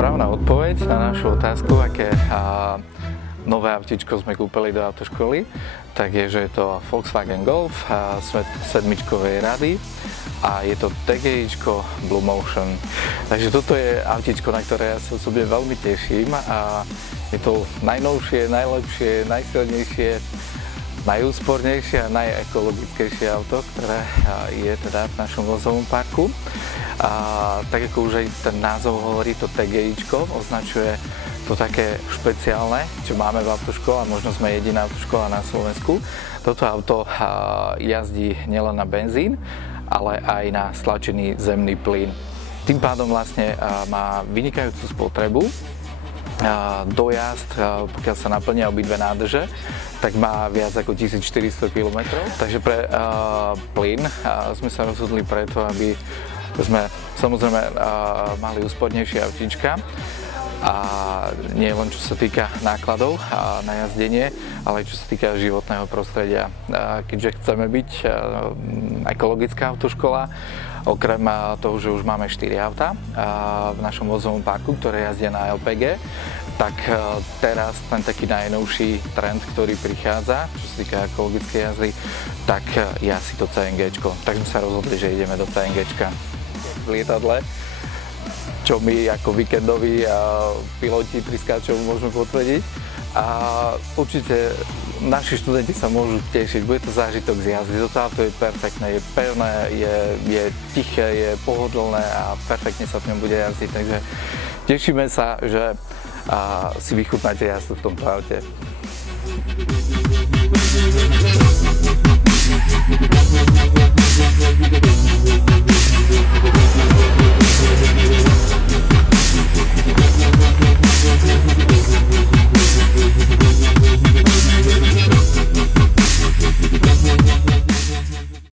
správna odpoveď na našu otázku, aké nové autíčko sme kúpili do autoškoly, tak je, že je to Volkswagen Golf sedmičkovej rady a je to TGIčko Blue Motion. Takže toto je autíčko, na ktoré ja sa osobne veľmi teším a je to najnovšie, najlepšie, najsilnejšie, najúspornejšie a najekologickejšie auto, ktoré je teda v našom vozovom parku. A tak ako už aj ten názov hovorí, to TGIčko označuje to také špeciálne, čo máme v autoškole, možno sme jediná autoškola na Slovensku. Toto auto jazdí nielen na benzín, ale aj na stlačený zemný plyn. Tým pádom vlastne má vynikajúcu spotrebu. Dojazd, pokiaľ sa naplnia obidve nádrže, tak má viac ako 1400 km. Takže pre plyn sme sa rozhodli preto, aby sme samozrejme mali úspornejšie autíčka. A nie len čo sa týka nákladov na jazdenie, ale čo sa týka životného prostredia. Keďže chceme byť ekologická autoškola, okrem toho, že už máme 4 autá v našom vozovom parku, ktoré jazdia na LPG, tak teraz ten taký najnovší trend, ktorý prichádza, čo sa týka ekologickej jazdy, tak je asi to CNGčko. Tak sme sa rozhodli, že ideme do CNGčka v lietadle, čo my ako víkendoví piloti triskáčov môžeme potvrdiť. A určite naši študenti sa môžu tešiť, bude to zážitok z jazdy. Toto auto je perfektné, je pevné, je tiché, je pohodlné a perfektne sa v ňom bude jazdiť. Takže tešíme sa, že si vychutnáte jazdu v tomto aute.